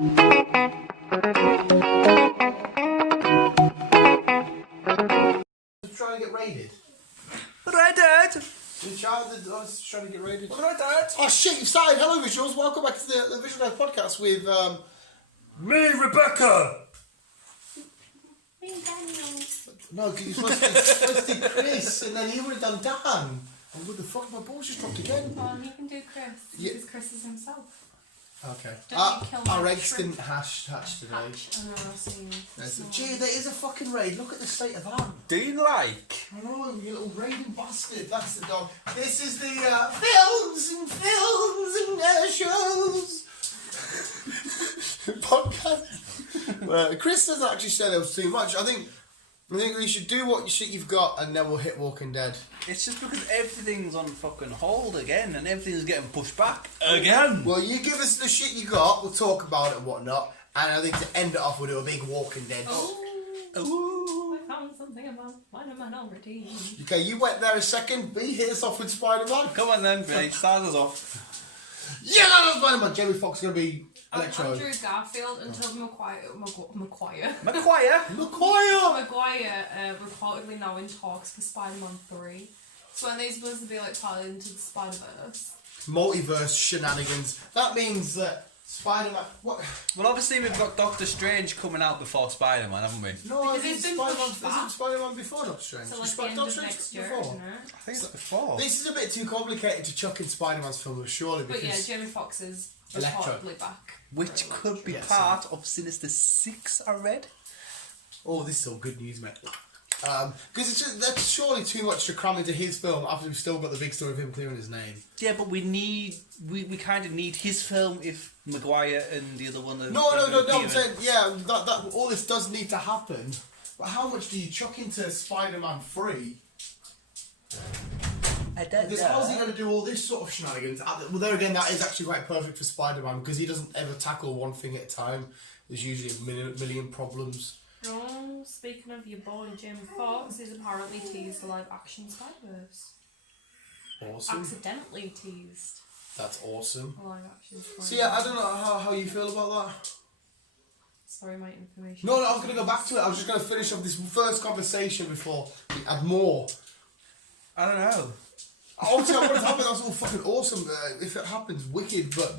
Trying to get raided. What I did? Your child is trying to get raided. What I did? Oh shit, you've started. Hello visuals, welcome back to the Visual Life Podcast with Me, Rebecca! Me, Daniel. no, because you're supposed to do Chris and then he would have done Dan. Oh, what the fuck, my balls just dropped again. Well, he can do Chris, Yeah. because Chris is himself. Okay. Don't you kill my Our eggs shrimp? didn't hatch today. I know, I've seen Gee, there is a fucking raid. Look at the state of that. Do you like? I know, you little raiding bastard. That's the dog. This is the films and shows podcast. Well, Chris doesn't actually say there was too much. I think we should do what shit you've got and then we'll hit Walking Dead. It's just because everything's on fucking hold again and everything's getting pushed back again. Well, you give us the shit you got, we'll talk about it and whatnot. And I think to end it off, we'll do a big Walking Dead. Oh, I found something about Spider-Man already. Okay, you went there a second. B, hit us off with Spider-Man. Come on then, Guyz, start us off. Yeah, that's Spider-Man. Jamie Foxx is going to be Electro. Andrew Garfield and Tobey Maguire Maguire? reportedly now in talks for Spider-Man 3. So when they're supposed to be like part into the Spider-Verse. Multiverse shenanigans. That means that Spider-Man... What? Well, obviously we've got Doctor Strange coming out before Spider-Man, haven't we? No, Because I think it's been Spider-Man... pushed back. Isn't Spider-Man before Doctor Strange? So like the Doctor end of Strange next year, before? isn't it? I think it's before. This is a bit too complicated to chuck in Spider-Man's film, surely, because... But yeah, Jamie Foxx is Electro. reportedly back. Which could be Yes, part of Sinister 6, I read. Oh, this is all good news, mate. Because it's just, that's surely too much to cram into his film after we've still got the big story of him clearing his name. Yeah, but we kind of need his film if Maguire and the other one... No, I'm saying, yeah, that all this does need to happen. But how much do you chuck into Spider-Man 3? I don't Because how's he going to do all this sort of shenanigans? Well, there again, that is actually quite perfect for Spider-Man because he doesn't ever tackle one thing at a time. There's usually a million problems. Oh, speaking of your boy Jamie Foxx, he's apparently teased the live-action Spider-Verse. Awesome. Accidentally teased That's awesome. a live-action Spider-Verse. So yeah, I don't know how you feel about that. Sorry, my information. No, I was going to go back to it. I was just going to finish off this first conversation before we add more. I don't know. Obviously, I want it to happen. That's all fucking awesome. If it happens, wicked. But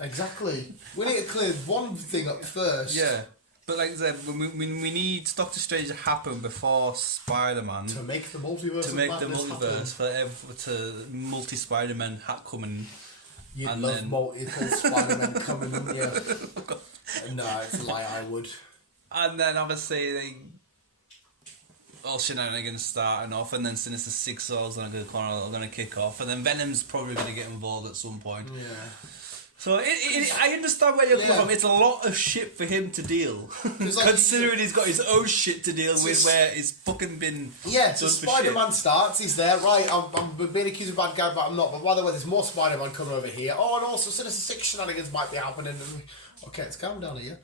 exactly, we need to clear one thing up first. Yeah, but like I said, we need Doctor Strange to happen before Spider-Man To make the multiverse. to make the madness multiverse happen. to multi-Spider-Man coming. You'd and love then- multiple Spider-Man coming in. Yeah. No, it's a lie. I would. And then obviously all shenanigans starting off, and then Sinister 6 are going to kick off, and then Venom's probably going to get involved at some point. Yeah. So I understand where you're coming from. It's a lot of shit for him to deal, like- considering he's got his own shit to deal with, where he's fucking been Yeah, so done for Spider-Man shit. starts, he's there, right, I'm being accused of a bad guy, but I'm not. But by the way, there's more Spider-Man coming over here. Oh, and also Sinister 6 shenanigans might be happening. Okay, let's calm down here.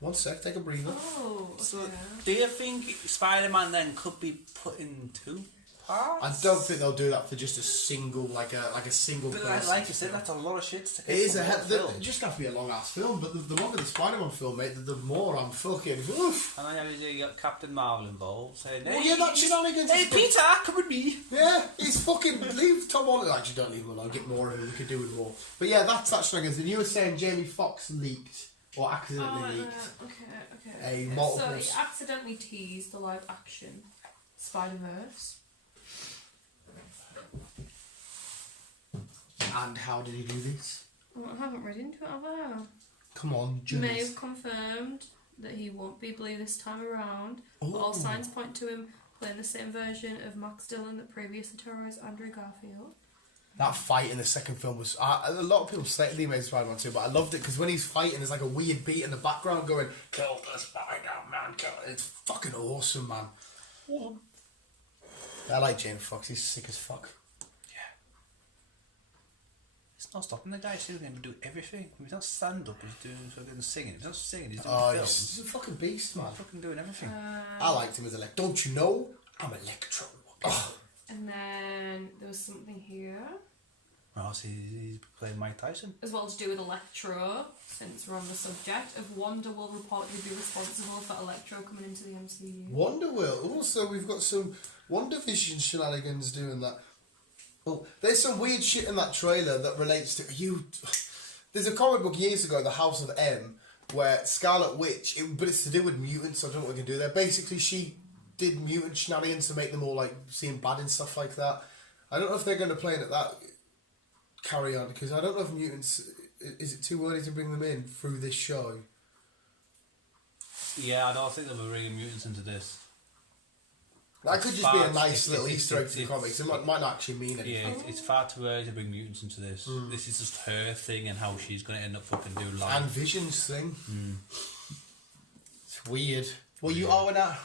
One sec, take a breather. Oh, okay. So, do you think Spider-Man then could be put in 2 parts? I don't think they'll do that for just a single, like a single But person. like you said, that's a lot of shit to It get is from one film. it just has to be a long ass film, but the longer the Spider-Man film, mate, the more I'm fucking. Oof. And then you got Captain Marvel involved saying, Oh yeah, that shenanigans. Hey is good. Peter, come with me. Yeah, he's fucking leave Tom Holland. Actually, don't leave him alone. Get more of him. We could do with more. But yeah, that's that shenanigans. And you were saying Jamie Foxx leaked or accidentally leaked. Okay. A multiple. So he accidentally teased the live-action Spider-Verse. And how did he do this? Well, I haven't read into it, have I? Come on, May James. have confirmed that he won't be Blue this time around, but Oh. all signs point to him playing the same version of Max Dillon that previously terrorised Andrew Garfield. That fight in the second film was... a lot of people slated the Amazing Spider-Man 2, but I loved it because when he's fighting, there's like a weird beat in the background going, kill the Spider-Man, kill it. It's fucking awesome, man. I like Jamie Foxx. He's sick as fuck. It's not stopping the guy. He's still going to do everything. He's not stand up. He's doing fucking singing. He's not singing. He's doing films. He's a fucking beast, man. He's fucking doing everything. I liked him as Electro. Don't you know? I'm Electro. Oh. And then there was something here. Oh, so he's playing Mike Tyson. As well to do with Electro, since we're on the subject, of Wanda will reportedly be responsible for Electro coming into the MCU. Wonder will. Also, we've got some WandaVision shenanigans doing that. Oh, there's some weird shit in that trailer that relates to you. There's a comic book years ago, The House of M, where Scarlet Witch, but it's to do with mutants, so I don't know what we can do there. Basically, she did mutant shenanigans to make them all like seem bad and stuff like that. I don't know if they're going to play it that carry on, because I don't know if mutants, is it too early to bring them in through this show? Yeah, I don't think they'll be bringing mutants into this. That could just be a nice little Easter egg to the comics. It might not actually mean anything. Yeah, it's far too early to bring mutants into this. This is just her thing and how she's going to end up fucking doing life. And Vision's thing. It's weird. What you are with that?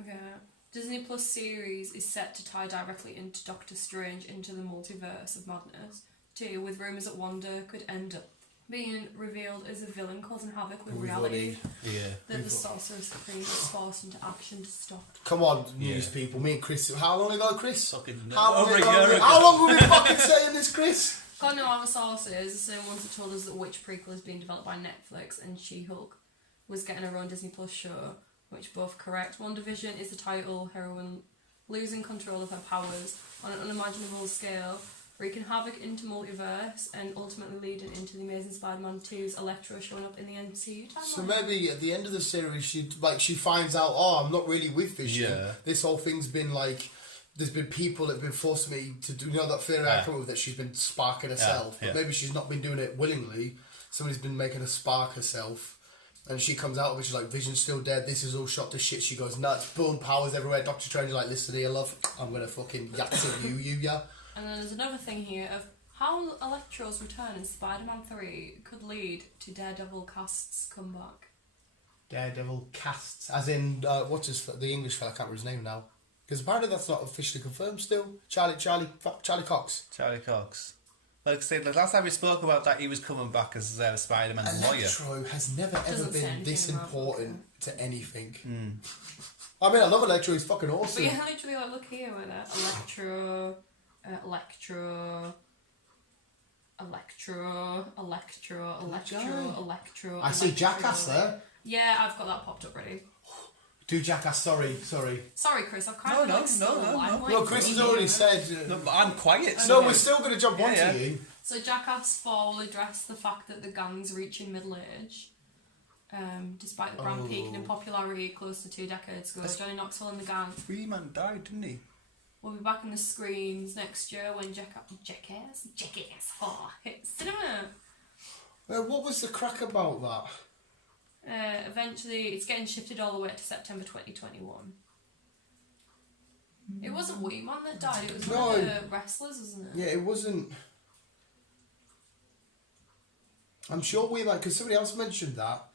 Okay. Disney Plus series is set to tie directly into Doctor Strange into the Multiverse of Madness 2, with rumours that Wanda could end up being revealed as a villain causing havoc with reality that the Sorcerer's Supreme is forced into action to stop. Come on, news people. Me and Chris. How long ago, Chris? How long have we fucking saying this, Chris? Got no other sources. The same ones that told us that Witch prequel is being developed by Netflix and She-Hulk was getting her own Disney Plus show, which both correct. WandaVision is the title heroine losing control of her powers on an unimaginable scale, wreaking havoc into multiverse and ultimately leading into the Amazing Spider-Man 2's Electro showing up in the MCU timeline. So maybe at the end of the series, she finds out, oh, I'm not really with Vision. Yeah. This whole thing's been like, there's been people that have been forcing me to do, that theory I come up with, that she's been sparking herself. But maybe she's not been doing it willingly. Somebody's been making her spark herself. And she comes out of it, she's like, Vision's still dead, this is all shot to shit. She goes nuts, boom, powers everywhere. Doctor Strange is like, listen here, love, I'm going to fucking yahtzee you, yeah. And then there's another thing here of how Electro's return in Spider-Man 3 could lead to Daredevil cast's comeback. Daredevil casts, as in, what's the English fella, I can't remember his name now. Because apparently that's not officially confirmed still. Charlie Cox. Charlie Cox. Like I said, last time we spoke about that, he was coming back as Spider-Man's lawyer. Electro has never ever been this important to anything. Mm. I mean, I love Electro, he's fucking awesome. But yeah, literally, like, look here with it. Electro. I see Jackass there. Yeah, I've got that popped up ready. Do Jackass, sorry. Sorry, Chris, I've kind of No, Chris has already said... No, but I'm quiet. So we're still going to jump onto you. So Jackass 4 will address the fact that the gang's reaching middle age. Despite the brand peaking in popularity close to 2 decades ago, Johnny Knoxville and the gang... Freeman died, didn't he? Will be back on the screens next year when Jackass 4 hits cinema. What was the crack about that? Eventually, it's getting shifted all the way to September 2021. It wasn't Wee Man that died, it was one of the wrestlers, wasn't it? Yeah, it wasn't... I'm sure Wee Man, because somebody else mentioned that.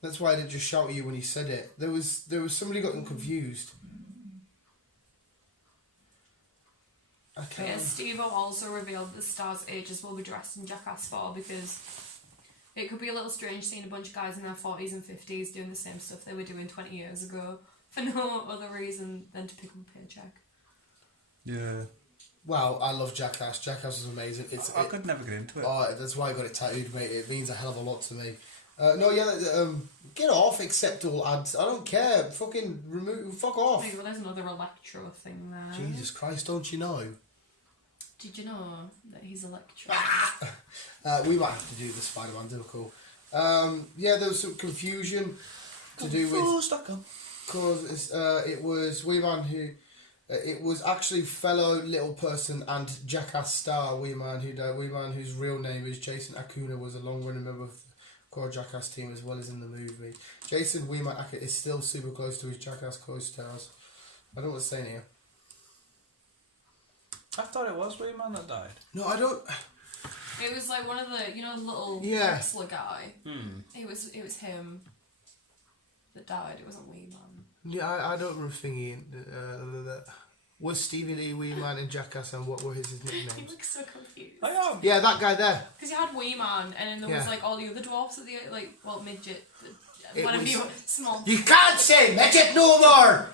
That's why I didn't just shout at you when he said it. There was somebody got them confused. Yeah, Steve-O also revealed that the stars' ages will be dressed in Jackass 4 because it could be a little strange seeing a bunch of guys in their 40s and 50s doing the same stuff they were doing 20 years ago for no other reason than to pick up a paycheck. Yeah. Wow, I love Jackass. Jackass is amazing. I could never get into it. Oh, that's why I got it tattooed, mate. It means a hell of a lot to me. Get off, accept all ads. I don't care. Fucking fuck off. Well, there's another Electro thing there. Jesus Christ, don't you know? Did you know that he's Electro? We might have to do the Spider-Man, they were cool. There was some confusion to do with... Because it was Wee Man who... it was actually fellow little person and Jackass star Wee Man who died. Wee Man, whose real name is Jason Acuna, was a long-running member of the core Jackass team as well as in the movie. Jason Wee Man is still super close to his Jackass co-stars. I don't know what to say here. I thought it was Wee Man that died. No, I don't... It was like one of the, the little wrestler guy. It was him that died. It wasn't Wee Man. Yeah, I don't remember thinking that. Was Stevie Lee Wee Man in Jackass, and what were his nicknames? He looks so confused. I am. Yeah, that guy there. Because you had Wee Man, and then there was like all the other dwarfs at the midget, whatever you want, small. You can't say midget no more.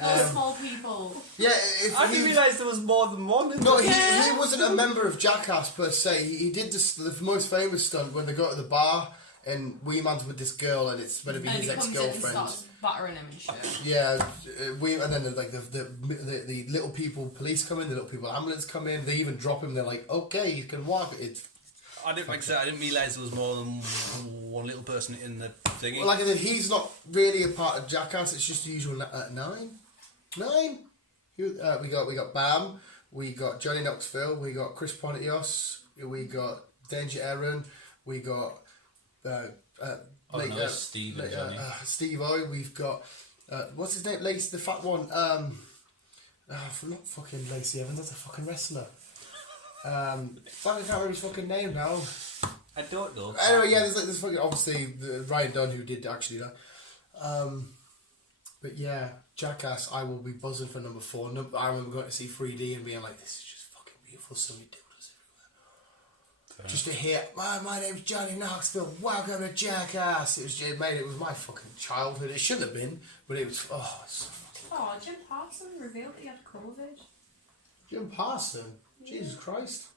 Those small people. Yeah, I didn't realise there was more than one. No, he wasn't a member of Jackass per se. He did the most famous stunt when they go to the bar and Wee Man's with this girl and it's meant to be his ex-girlfriend. And starts battering him and shit. Yeah, and then like the little people police come in, the little people ambulance come in. They even drop him. They're like, okay, you can walk. I didn't realise there was more than one little person in the thingy. Well, like I said, he's not really a part of Jackass. It's just the usual 9. We got Bam. We got Johnny Knoxville. We got Chris Pontius. We got Danger Aaron. We got Steve and Johnny. Steve O. We've got what's his name? Lacey, the fat one. Not fucking Lacey Evans. That's a fucking wrestler. I can't remember his fucking name now. I don't know. Anyway, yeah, there's like this fucking obviously Ryan Dunn who did actually that. But yeah, Jackass, I will be buzzing for number 4. I remember going to see 3D and being like, this is just fucking beautiful, so many dildos everywhere. Just to hear, my name's Johnny Knoxville, welcome to Jackass. It was my fucking childhood. It shouldn't have been, but it was, so fucking... Jim Parson revealed that he had COVID. Jim Parson? Yeah. Jesus Christ.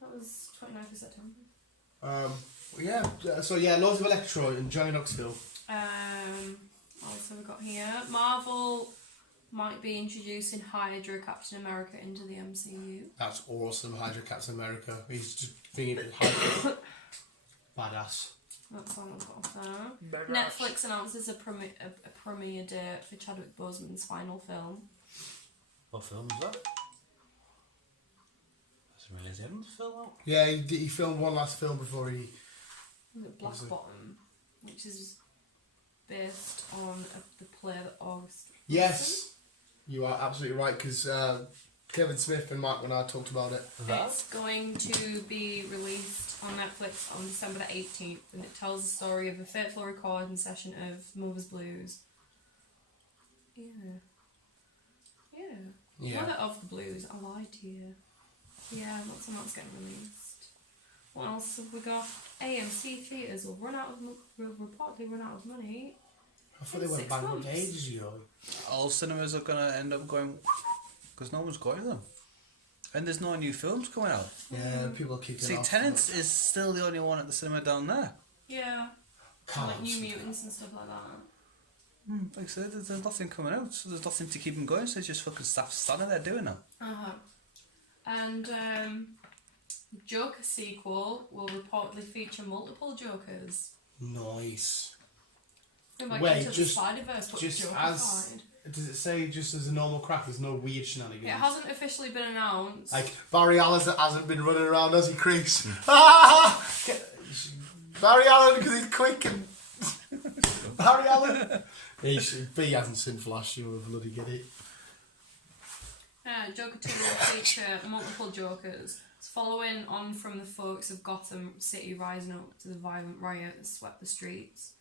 That was 29th of September. Loads of Electro and Johnny Knoxville. Also we've got here, Marvel might be introducing Hydra Captain America into the MCU. That's awesome, Hydra Captain America. He's just being Hydra. Badass. That's all I've got there. Netflix announces a premiere date for Chadwick Boseman's final film. What film is that? Is it film out? Yeah, he filmed one last film before he... Black Bottom, which is based on the play that August... Yes, you are absolutely right, because Kevin Smith and Mark Renard talked about it. It's going to be released on Netflix on December the 18th, and it tells the story of a fateful recording session of Movers Blues. Yeah. Mother of the Blues, I lied to you. Yeah, lots and lots getting released. What else have we got? AMC theatres will reportedly run out of money. I thought they went bankrupt ages ago. All cinemas are going to end up going... Because no one's going to them. And there's no new films coming out. Yeah, people are kicking off. See, Tenants is still the only one at the cinema down there. Yeah. Like New Mutants and stuff like that. Like I said, there's nothing coming out, so there's nothing to keep them going, so it's just fucking staff standing there doing it. And Joker sequel will reportedly feature multiple Jokers. Nice. Wait, just as... Does it say just as a normal craft, there's no weird shenanigans? It hasn't officially been announced. Like, Barry Allen hasn't been running around as he creeps. Barry Allen, because he's quick and... Barry Allen! He hasn't seen Flash, you'll bloody get it. Joker 2 will feature multiple Jokers. It's following on from the folks of Gotham City rising up to the violent riot that swept the streets,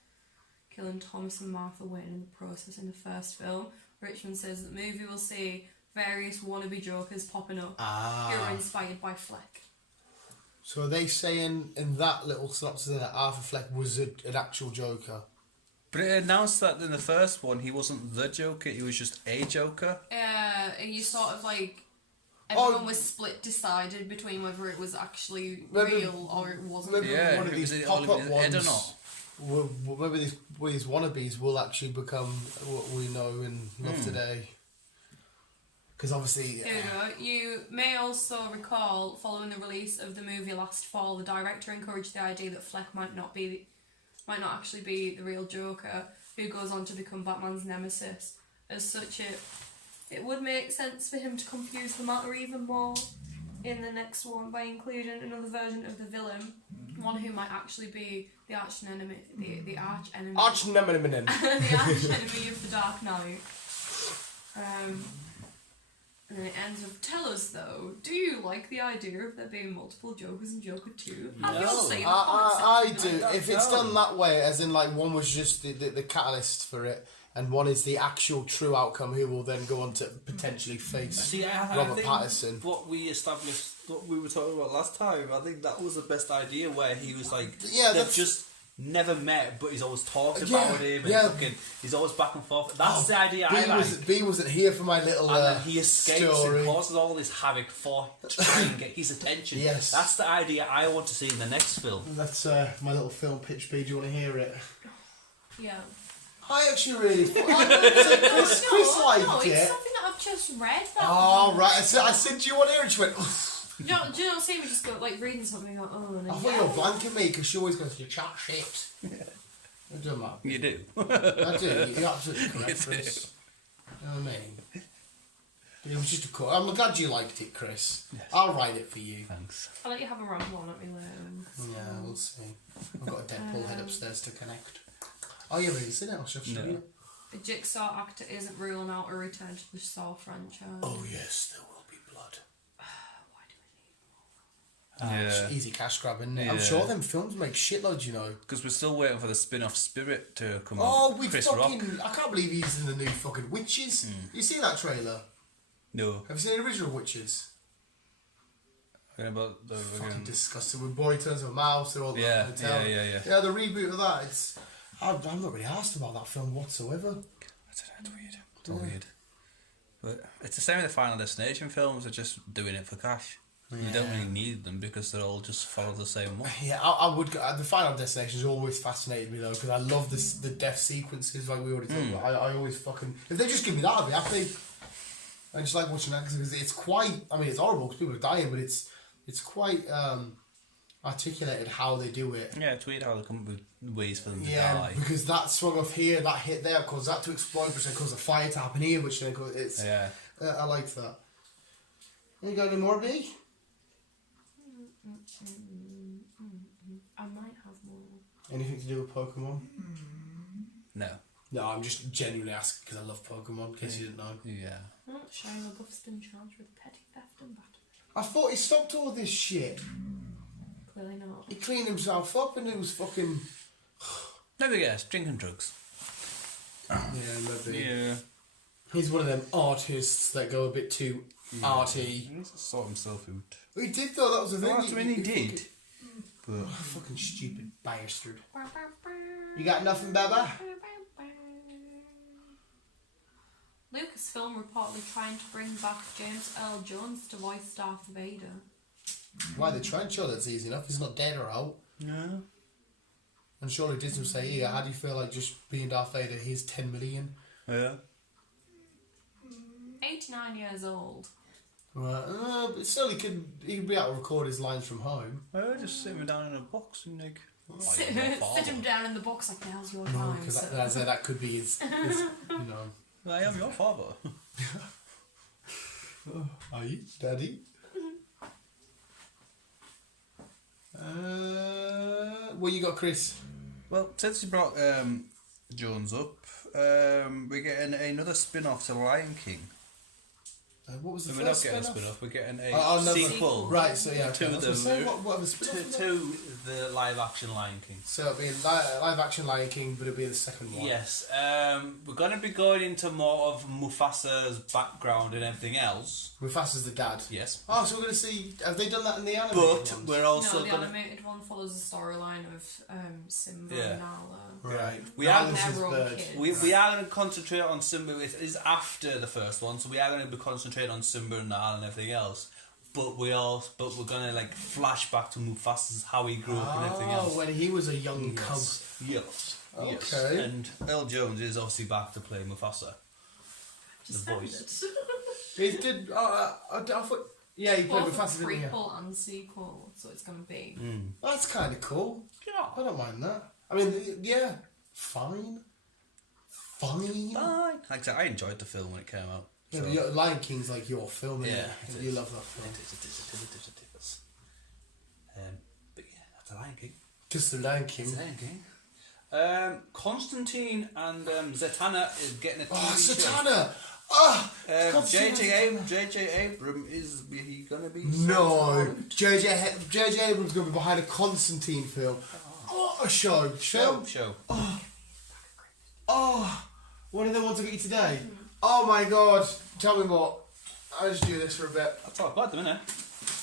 killing Thomas and Martha Wayne in the process in the first film. Richmond says that the movie will see various wannabe Jokers popping up who are inspired by Fleck. So are they saying in that little synopsis that Arthur Fleck was an actual Joker? But it announced that in the first one he wasn't the Joker, he was just a Joker. You sort of like... Everyone was decided between whether it was actually real or it wasn't. Maybe one of these pop-up ones... Maybe these wannabes will actually become what we know and love today. Because obviously... Here we go. You may also recall, following the release of the movie last fall, the director encouraged the idea that Fleck might not actually be the real Joker, who goes on to become Batman's nemesis. As such, it would make sense for him to confuse the matter even more in the next one by including another version of the villain, one who might actually be the arch enemy, the arch enemy of the Dark Knight. And then it ends with, tell us though, do you like the idea of there being multiple Jokers in Joker 2? I do. If it's done that way, as in like one was just the catalyst for it, and one is the actual true outcome, who will then go on to potentially face Robert Pattinson. What we established, what we were talking about last time, I think that was the best idea, where he was like, never met, but he's always talked Yeah, about him, and yeah. fucking, he's always back and forth. That's the idea I like. B wasn't here for my little And then he escapes story. and causes all this havoc to try and get his attention. Yes. That's the idea I want to see in the next film. That's my little film pitch, B. Do you want to hear it? Yeah. I actually really Chris liked no, it. it's something that I've just read. That Oh, right. I said, do you want to hear it? And she went, do you not see me just go, like, reading something and go, oh, and I then, thought you were blanking me because she always goes, you chat shit. It doesn't matter. You do. I do. You're absolutely correct, Chris. You know what I mean? But it was just a cut. I'm glad you liked it, Chris. Yes. I'll write it for you. Thanks. I'll let you have a ramble on at me later. Yeah, we'll see. I've got a Deadpool head upstairs to connect. Oh, you've already seen it. I'll show you. The Jigsaw actor isn't ruling out a return to the Saw franchise. Oh, yes, there will be blood. Why do we need more? Yeah. Easy cash grab, isn't it? I'm Yeah. sure them films make shitloads, you know. Because we're still waiting for the spin-off Spirit to come Oh, out. we Chris fucking... Rock. I can't believe he's in the new fucking Witches. You seen that trailer? No. Have you seen the original Witches? Forget about the Fucking disgusting. When boy turns to a mouse, they're all Yeah, in the hotel. yeah. Yeah, the reboot of that. It's. I'm not really asked about that film whatsoever. I don't know, it's weird. It's all weird. But it's the same with the Final Destination films. They're just doing it for cash. You don't really need them because they all just follow the same one. Yeah, I would. The Final Destination's always fascinated me though because I love the death sequences like we already talked about. I always fucking. If they just give me that, I'd be happy. I just like watching that because it's quite. I mean, it's horrible because people are dying, but it's quite articulated how they do it. Yeah, it's weird how they come up with ways for them to Yeah, die. because that swung off here, that hit there, caused that to explode, which then caused a fire to happen here, which then caused it's. Yeah. I liked that. You got any more, B? I might have more. Anything to do with Pokemon? No. No, I'm just genuinely asking because I love Pokemon. In case you didn't know. Yeah. Showing a buff's been charged with petty theft and battery. I thought he stopped all this shit. Clearly not. He cleaned himself up and it was fucking. Maybe yes, drinking drugs. Yeah, maybe. Yeah. He's one of them artists that go a bit too arty. He needs to sort himself out. He did though. That was the thing. Well, that's when he did. Fucking, fucking stupid bastard. You got nothing, Baba? Lucasfilm reportedly trying to bring back James Earl Jones to voice Darth Vader. Why they trying? Sure, that's easy enough. He's not dead or out. No. And surely Disney will say, "Yeah, how do you feel like just being Darth Vader? Here's 10 million." Yeah. 89 years old. Right, but still, he could be able to record his lines from home. Just sit him down in a box and like. Sit him down in the box like now's your No, time. because sir." that could be his you know. I am your father. Are you, Daddy? What you got, Chris? Well, since you brought Jones up, we're getting another spin-off to Lion King. What was the We're not first getting a spin-off? spin-off, we're getting a no, sequel. Right, so yeah, To okay. I was the- gonna say, what other spin-off? To the live-action Lion King. So it'll be a live-action Lion King, but it'll be the second one. Yes, we're going to be going into more of Mufasa's background and everything else. Mufasa's the dad. Yes. Oh, so we're going to see... Have they done that in the animated But ones? we're also No, the going to... animated one follows the storyline of Simba Yeah. and Nala. Right. We are- Nala's his They're all bird. kids. We are going to concentrate on Simba. It is after the first one, so we are going to be concentrating on Simba and Nala and everything else. But we're going to like flash back to Mufasa's how he grew up and everything else. Oh, when he was a young cub. Yes. Yes. Okay. And Earl Jones is obviously back to play Mufasa. Just The voice. He did... I thought... Yeah, he played Both Mufasa, didn't he? prequel and sequel, so it's going to be. That's kind of cool. Yeah. I don't mind that. I mean, yeah, fine. Fine. Fine. Like I said, I enjoyed the film when it came out. Yeah, So. but Lion King's like your film, isn't Yeah, it? it You is. love that film. It is. But yeah, that's the Lion King. Just the Lion King. It's the Lion King. Constantine and Zatanna is getting a TV Oh, show. Satana! Ah! J.J. Abrams is he gonna be? No! J.J. Abrams going to be behind a Constantine film. Oh, a show. Show. Oh! One of them want to get you today? Oh my god. Tell me more. I'll just do this for a bit. I'll talk about them, innit?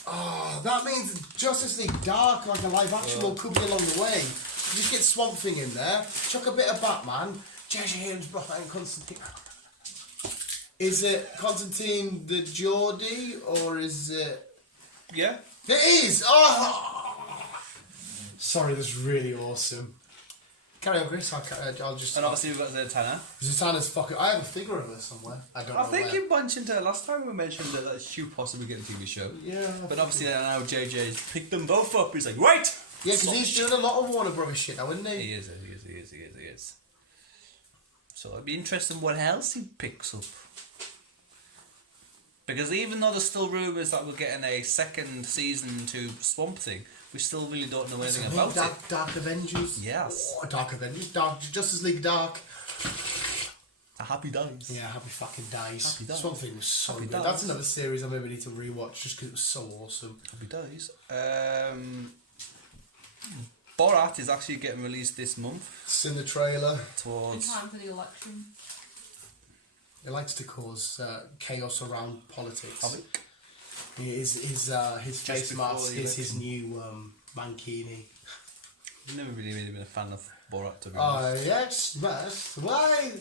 Oh, that means Justice League Dark, like a live action one, could be along the way. Just get Swamp Thing in there. Chuck a bit of Batman. J.J. Abrams behind Constantine. Is it Constantine the Geordie or is it? Yeah. It is. Oh. Sorry, that's really awesome. Carry on, Chris. I'll just. And obviously we've got Zatanna. Zatanna's fucking. I have a figure of her somewhere. I don't know. I think where. you mentioned her last time. We mentioned that she possibly get a TV show. Yeah. But obviously now JJ's picked them both up. He's like, right. Yeah, because he's doing a lot of Warner Brothers shit now, isn't he? He is. So it'd be interesting what else he picks up. Because even though there's still rumours that we're getting a second season to Swamp Thing, we still really don't know anything about it. Dark Avengers. Yes. Oh, Dark Avengers. Dark Justice League Dark. A Happy Days. Yeah, Happy fucking Days. Happy Days. Swamp Thing was so Happy good. Days. That's another series I maybe need to rewatch just because it was so awesome. Happy Days. Borat is actually getting released this month. It's in the trailer. In Towards. time for the election. It likes to cause chaos around politics. Havoc. His face before mask the is his election. new mankini. I've never really been a fan of Borat, to be Oh honest. yes, mas. Why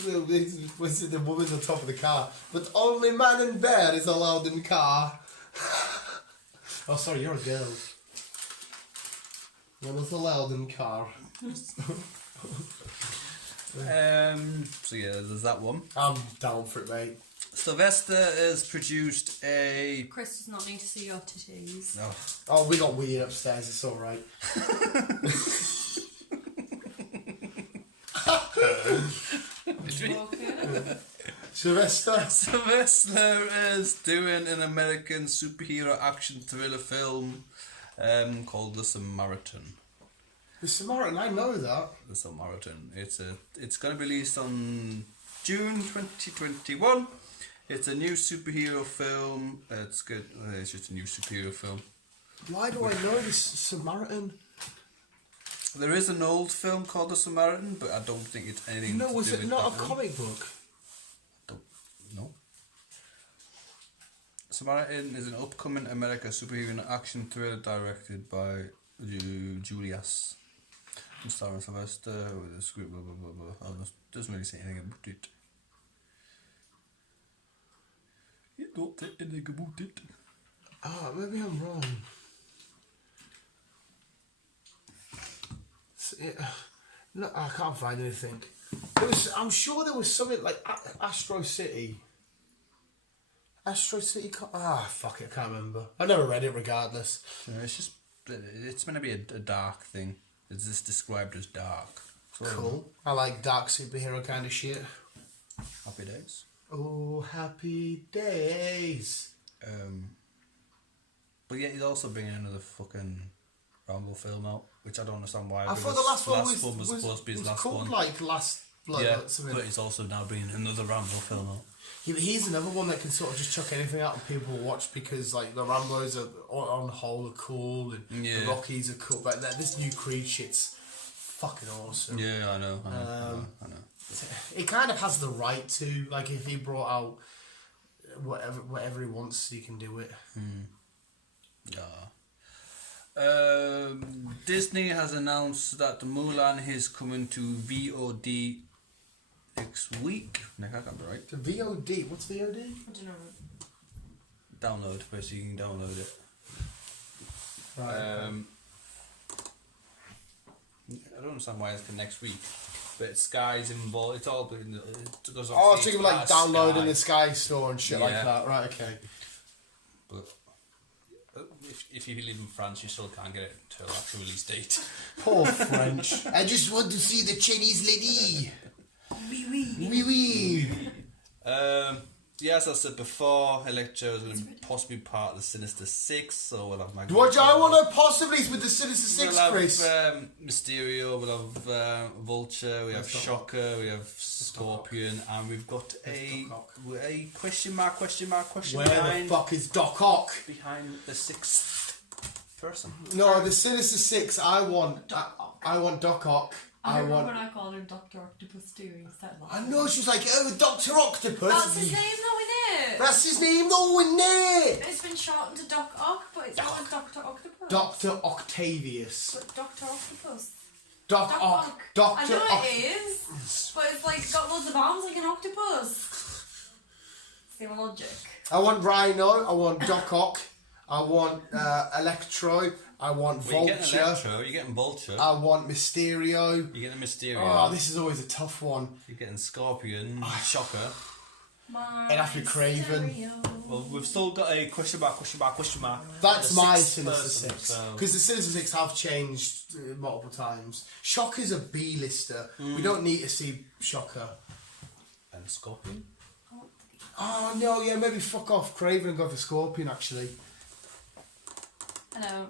was it the woman on top of the car? But only man and bear is allowed in car. Oh, sorry, you're a girl. You're not allowed in car. So yeah, there's that one. I'm down for it, mate. Sylvester has produced a. Chris does not need to see your titties. Oh, Oh, we got weed upstairs. It's all right. Okay. Sylvester. Sylvester is doing an American superhero action thriller film called The Samaritan. The Samaritan. I know that. The Samaritan. It's going to be released on June 2021. It's a new superhero film. It's good. It's just a new superhero film. Why do I know this Samaritan? There is an old film called The Samaritan, but I don't think it's anything. No, to was do it with not a that one. comic book? No. Samaritan is an upcoming American superhero action thriller directed by Julius. And starring Sylvester with a script, blah blah blah blah. Oh, it doesn't really say anything about it. It don't say anything about it. Ah, maybe I'm wrong. No, I can't find anything. I'm sure there was something like Astro City. Astro City. Fuck it, I can't remember. I never read it, regardless. It's meant to be a dark thing. It's just described as dark. So, Cool. I like dark superhero kind of shit. Happy Days. Oh, happy days. But yeah, he's also bringing another fucking Rambo film out, which I don't understand why. I thought the last one was supposed to be his was last called one. like Last Blood. Yeah, or something. but he's also now bringing another Rambo film out. Yeah, but he's another one that can sort of just chuck anything out and people will watch because like the Rambos are on the whole are cool and the Yeah. Rockies are cool, but this new Creed shit's fucking awesome. Yeah, I know. I know. It kind of has the right to, like, if he brought out whatever he wants, he can do it. Yeah. Disney has announced that Mulan is coming to VOD next week. I got that right. The VOD, what's VOD? I don't know. Download, first you can download it. Right. I don't understand why it's for next week, but Sky's involved. It's all been. It goes Oh, off so you the like downloading Sky. the Sky Store and shit like Yeah. that, right? Okay. But if you live in France, you still can't get it until after release date. Poor French. I just want to see the Chinese lady. Oui, oui. Yeah, as I said before, Electro is going to possibly be part of the Sinister Six, so we'll have What I want to possibly with the Sinister Six, we'll Chris. have Mysterio, we'll have Vulture, we have That's Shocker, we have Scorpion, and we've got a question mark Where behind, the fuck is Doc Ock? behind the sixth person. No, the Sinister Six. I want Doc Ock. I remember when I called him Dr. Octopus too. He said that. I know, she was like, oh, Dr. Octopus. That's his name though, isn't it? That's his name though, isn't it? It's been shortened to Doc Ock, but it's not a Dr. Octopus. Dr. Octavius. But Dr. Octopus. Doc Doc Ock. Ock. Doctor I know Ock. it is, but it's like got loads of arms like an octopus. Same logic. I want Rhino. I want Doc Ock. I want Electro. I want Well, you're getting Vulture. Electro, you're getting Vulture, I want Mysterio. you're getting Mysterio, Oh, this is always a tough one. you're getting Scorpion, Shocker. It'd have to be Craven. Well, we've still got a question mark. That's The my sixth Sinister person, Six. so- Because the Sinister Six have changed multiple times. Shocker's a B-lister. We don't need to see Shocker. And Scorpion. Oh, no, yeah, maybe fuck off Craven and go for Scorpion, actually. Hello.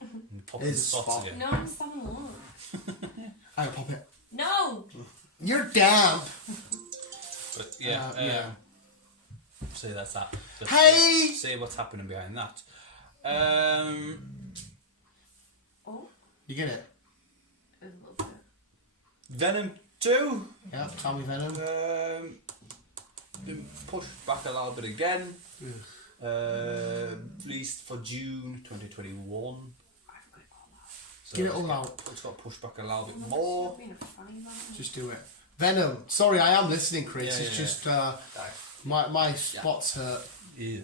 And popping It's spots Spot. again. No, I'm standing alone. I'll pop it. No. You're damp. But yeah, yeah. So that's that. Just Hey! see what's happening behind that. Oh, You get it? a little bit. Venom 2. Yeah, Tommy Venom. Been pushed back a little bit again. Released for June 2021. So Get it all out. It's got pushed back a little bit more. Being a funny man. Just do it. Venom. Sorry, I am listening, Chris. Yeah, It's yeah, just my spots hurt. Yeah.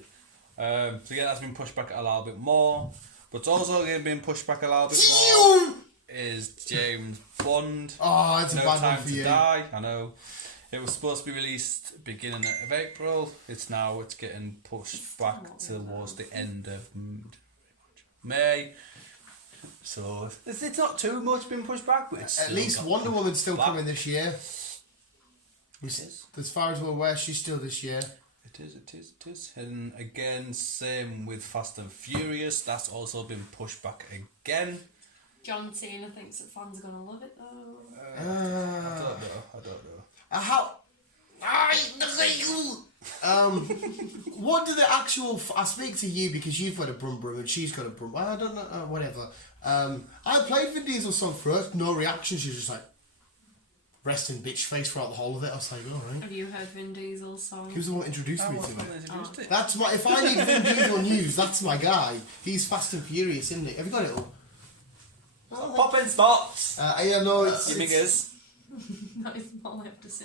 So yeah, that's been pushed back a little bit more. But also been pushed back a little bit more is James Bond. Oh, it's a No bad one Time for to you. Die. I know. It was supposed to be released beginning of April. It's getting pushed back towards the end of May. So it's not too much been pushed back, but it's At still least got Wonder pushed Woman's still back. coming this year. is. As far as we're aware, she's still this year. It is. And again, same with Fast and Furious. That's also been pushed back again. John Cena thinks that fans are gonna love it though. I don't know. How? What do the actual? I speak to you because you've got a brum brum and she's got a brum. I don't know. Whatever. I played Vin Diesel's song first. No reaction. She was just like resting bitch face throughout the whole of it. I was like, all right. Have you heard Vin Diesel's song? He was the one that introduced me to it. it. That's my. If I need Vin Diesel news, that's my guy. He's Fast and Furious, isn't he? Have you got it all? Popping spots. Yeah, no, it's. You fingers. That is all I have to say.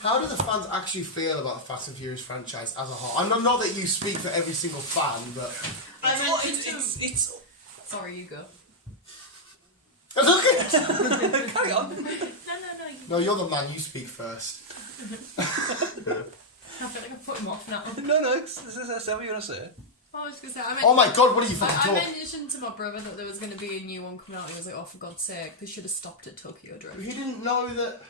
How do the fans actually feel about the Fast and Furious franchise as a whole? I'm not that you speak for every single fan, but It's Sorry, you go. look at. carry on. No. No, you're the man. You speak first. I feel like I put him off now. No, is that what you're gonna say? I was gonna say. Oh my God! What are you fucking I talking? mentioned to my brother that there was going to be a new one coming out. He was like, "Oh, for God's sake, they should have stopped at Tokyo Drift." He didn't know that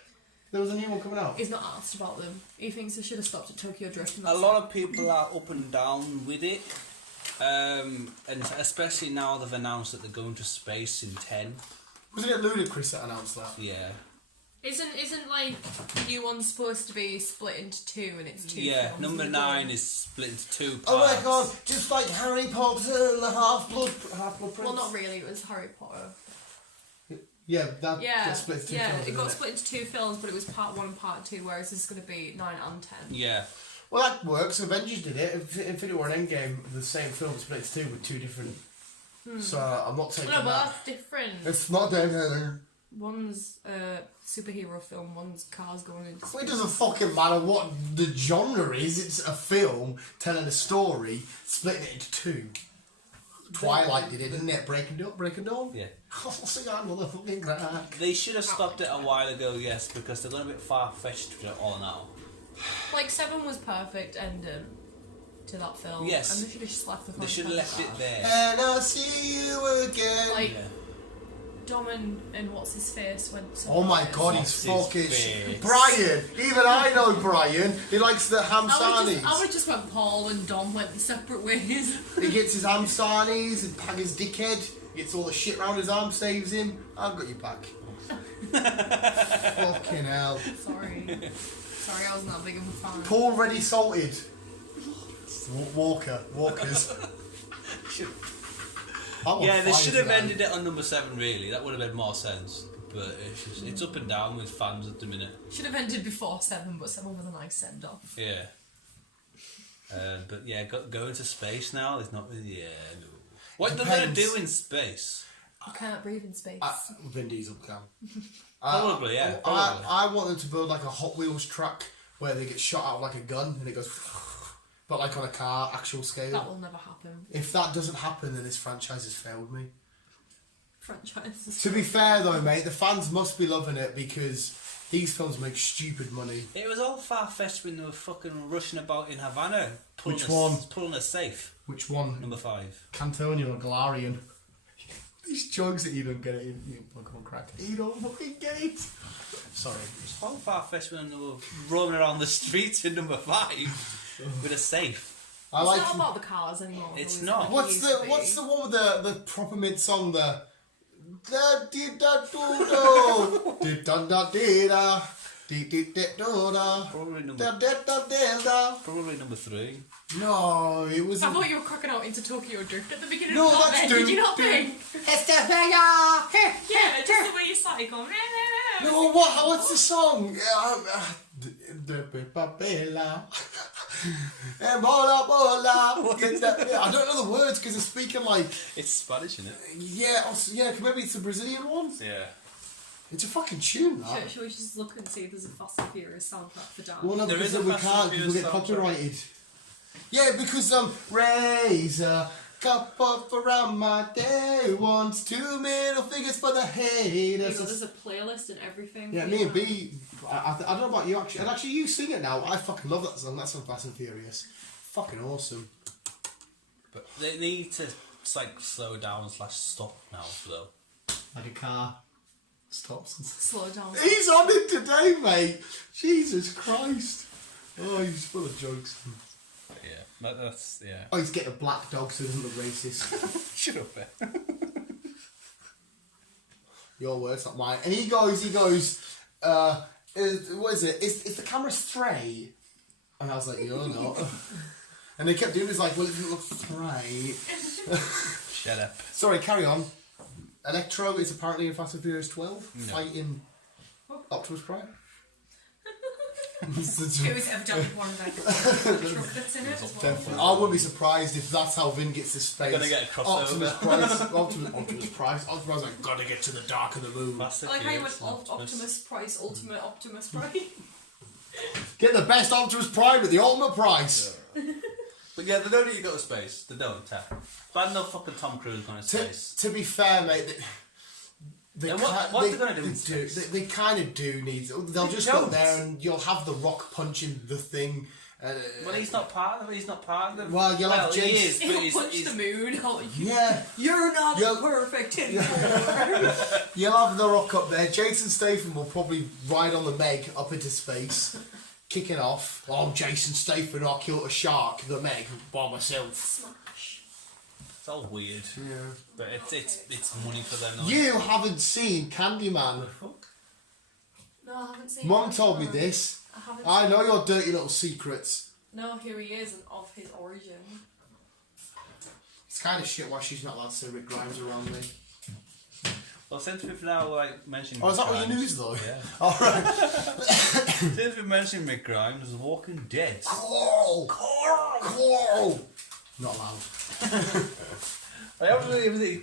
there was a new one coming out. He's not asked about them. He thinks they should have stopped at Tokyo Drift. And A lot of people are up and down with it, and especially now they've announced that they're going to space in 10. Wasn't it Ludacris that announced that? Yeah. Isn't like the new one supposed to be split into two, and it's two. Yeah, films number and 9 is split into 2 parts. Oh my God! Just like Harry Potter and the Half-Blood Prince. Well, not really. It was Harry Potter. Yeah, that Yeah, got split into two yeah. films, It got didn't split into 2 films, but it was part 1 and part 2. Whereas this is going to be 9 and 10. Yeah. Well, that works. Avengers did it. Infinity War and Endgame, the same film split into 2 with 2 different. So I'm not taking No, but that. that's different. It's not down. One's a superhero film, one's cars going into space. It doesn't fucking matter what the genre is. It's a film telling a story, splitting it into 2. Twilight did it, didn't it? Breaking Dawn? Yeah. Oh, see, I'm motherfucking crack. They should have stopped it a while ago, yes, because they're going a bit far-fetched with it all now. Like 7 was perfect ending to that film. Yes. And they should have just left the They should have left it there. And I'll see you again. Like Yeah. Dom and what's his face went to Oh my Mars. God, What's he's his fucking face? Brian. Even I know Brian. He likes the ham I would sarnies. just went Paul and Dom went separate ways. He gets his ham sarnies and pag his dickhead. He gets all the shit round his arm, saves him. I've got your back. Fucking hell. Sorry, I wasn't that big of a fan. Paul ready salted. Walkers. Yeah, they should have ended it on number 7, really. That would have made more sense. But it's up and down with fans at the minute. Should have ended before 7, but 7 was a nice send off. Yeah. But yeah, going to space now is not really. Yeah, no. What they're going to do in space? You can't breathe in space. Vin Diesel can. Probably, yeah. Probably. I want them to build like a Hot Wheels track where they get shot out of like a gun and it goes, but like on a car, actual scale. That will never happen. If that doesn't happen, then this franchise has failed me. Franchise. To be fair though, mate, the fans must be loving it because these films make stupid money. It was all far-fetched when they were fucking rushing about in Havana. Which one? Pulling a safe. Which one? Number 5. Cantonio or Galarian? These jokes that you don't get it, you fucking crack. You don't fucking get it. Sorry. It's all far-fetched when they were roaming around the streets in number 5 with a safe. It's not about the cars anymore. It's not. What's the one with the proper mid song? The da di da do do di da da di da di di di do da Probably da number. da da da da. Probably number 3. No, it was. I thought you were cracking out into Tokyo Drift at the beginning No, of that. that's Did you not Doom. think? It's the finger. Yeah, just the way you started going. No, what? What's the song? I don't know the words because it's speaking like. It's Spanish, isn't it? Yeah, maybe it's the Brazilian one. Yeah. It's a fucking tune, that. Should we just look and see if there's a Fast and Furious soundtrack for Dan? Well, no, There because is a we Fast and can't because Furious we get soundtrack. copyrighted. Yeah, because raise a cup up around my day once, 2 middle fingers for the haters. There's a playlist and everything. Yeah, me and B. I don't know about you actually, and actually you sing it now. I fucking love that song. That's from Fast and Furious. Fucking awesome. But they need to like slow down / stop now, though. Like a car stops. Slow down. He's on it today, mate. Jesus Christ. Oh, he's full of jokes. Yeah, that's yeah. Oh, he's getting a black dog so he doesn't look racist. Shut up, there. Your words, not mine. And he goes, what is it? Is the camera straight? And I was like, you're not. And they kept doing this like, well, it doesn't look straight. Shut up. Sorry, carry on. Electro is apparently in Fast and Furious 12, No. fighting Optimus Prime. It was evidently one of the truck that's in it as well. Definitely. I wouldn't be surprised if that's how Vin gets his space. Gonna get a crossover. Optimus Price. Optimus Price like, gotta get to the dark of the moon. I like how you went Optimus Price, Ultimate Optimus Prime. Get the best Optimus Prime at the ultimate price. But yeah, they don't need to go to space. They don't. But I know fucking Tom Cruise going to space. To be fair, mate, they Then what are they going to do in do. space? They kind of do need. They'll They just go don't. there and you'll have the Rock punching the thing. Well, he's not part of it. He's not part of it. Well, you'll have he James- is, but He'll he's, punch he's the moon. Yeah, You're not You'll- perfect anymore. you'll have the Rock up there. Jason Statham will probably ride on the Meg up into space, kicking off. Oh, I'm Jason Statham. I killed a shark, the Meg, by myself. Smash. It's all weird. Yeah. But it's money for them. Though. You haven't seen Candyman. No, I haven't seen Mum that. told me this. I haven't I seen know it. your dirty little secrets. No, here he is and of his origin. It's kind of shit why she's not allowed to say Rick Grimes around me. Well, since we've now mentioned. Oh, is that Mick what your Grimes- news though? Yeah. Alright. Since we've mentioned Mick Grimes, The Walking Dead. Coral! Not allowed. I obviously the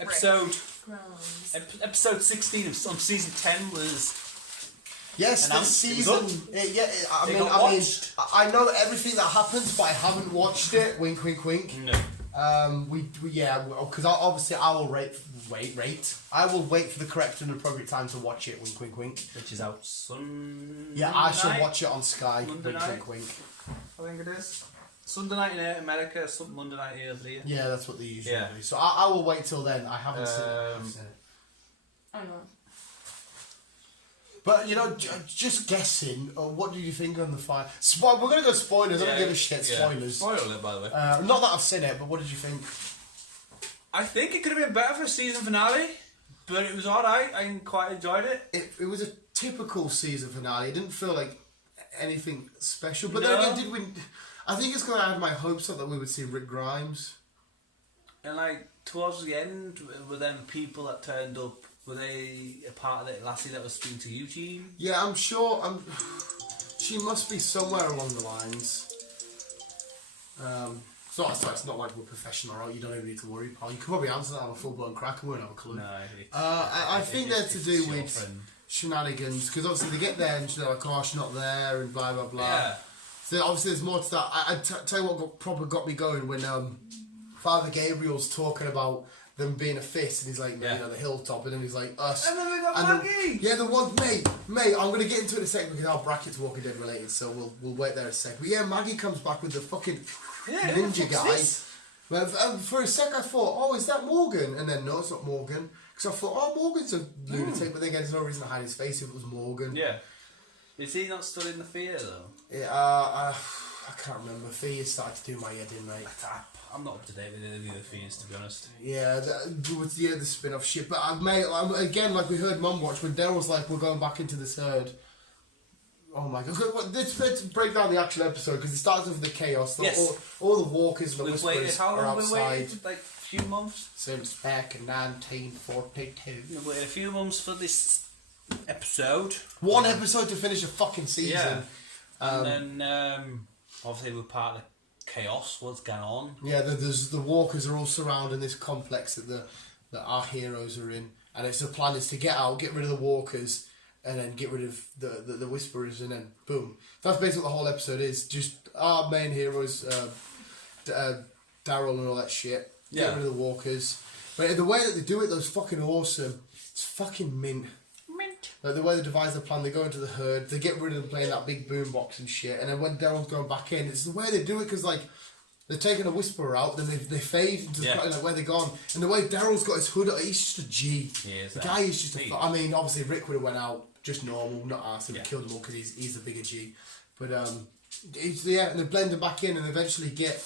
episode Grounds. episode 16 of season 10 was. Yes, this Announced it was season. up. I It got watched. I know everything that happens, but I haven't watched it. Wink, wink, wink. No. Because obviously I will I will wait for the correct and appropriate time to watch it. Wink, wink, wink. Which is out Sunday. Yeah, I shall night, watch it on Sky. Monday Wink, night. wink, wink. I think it is. Sunday night in America, Monday night here. Yeah, that's what they usually Yeah. do. So I will wait till then. I haven't seen it. I know. But you know, just guessing. What did you think on the fire? We're gonna go spoilers. I don't give a shit. Spoilers. Spoiler alert, by the way. Not that I've seen it, but what did you think? I think it could have been better for a season finale, but it was alright. I quite enjoyed it. It was a typical season finale. It didn't feel like anything special. But No. then again, did we? I think it's because I had my hopes up that we would see Rick Grimes. And like towards the end, were them people that turned up? Were they a part of that lassie that was speaking to Eugene? Yeah, I'm sure. She must be somewhere along the lines. So it's not like we're professional, right? You don't even need to worry, pal. You could probably answer that on a full-blown crack and we won't have a clue. No, I think they're to do with friend. shenanigans, because obviously they get there and they're like, oh, she's not there, and blah, blah, blah. Yeah. So obviously there's more to that. Tell you what probably got me going when Father Gabriel's talking about them being a fist, and he's like, you know, the hilltop, and then he's like, us. And then we got Maggie! The one, mate, I'm going to get into it in a second because our bracket's Walking Dead related, so we'll wait there a second. But yeah, Maggie comes back with the fucking ninja guy. Well, for a sec I thought, oh, is that Morgan? And then no, it's not Morgan. Because I thought, oh, Morgan's a lunatic, but then again, there's no reason to hide his face if it was Morgan. Yeah. Is he not still in the fear though? Yeah, I can't remember. Fear started to do my head in, mate. I'm not up to date with any of the fears, to be honest. Yeah, the spin-off shit. But mate, again, like we heard Mum watch, when Daryl's like, we're going back into this herd. Oh my god. Let's break down the actual episode, because it starts with the chaos. Yes. All the walkers and the We've waited, whisperers how are long have we outside. waited? Like a few months? Since back in 1942. We've waited a few months for this episode. One episode to finish a fucking season. Yeah. And then, obviously we're part of the chaos, what's going on. Yeah, the walkers are all surrounding this complex that our heroes are in, and the plan is to get out, get rid of the walkers, and then get rid of the whisperers, and then boom. That's basically what the whole episode is. Just our main heroes, Daryl and all that shit. Get rid of the walkers. But the way that they do it, though, is fucking awesome. It's fucking mint. Like the way they devise the plan, they go into the herd, they get rid of them playing that big boombox and shit, and then when Daryl's going back in, it's the way they do it, because like they're taking a whisperer out, then they fade into like where they're gone, and the way Daryl's got his hood, he's just a G. The guy is just I mean, obviously Rick would have went out just normal, not arsed, and killed them all because he's the bigger G. But and they blend him back in, and eventually get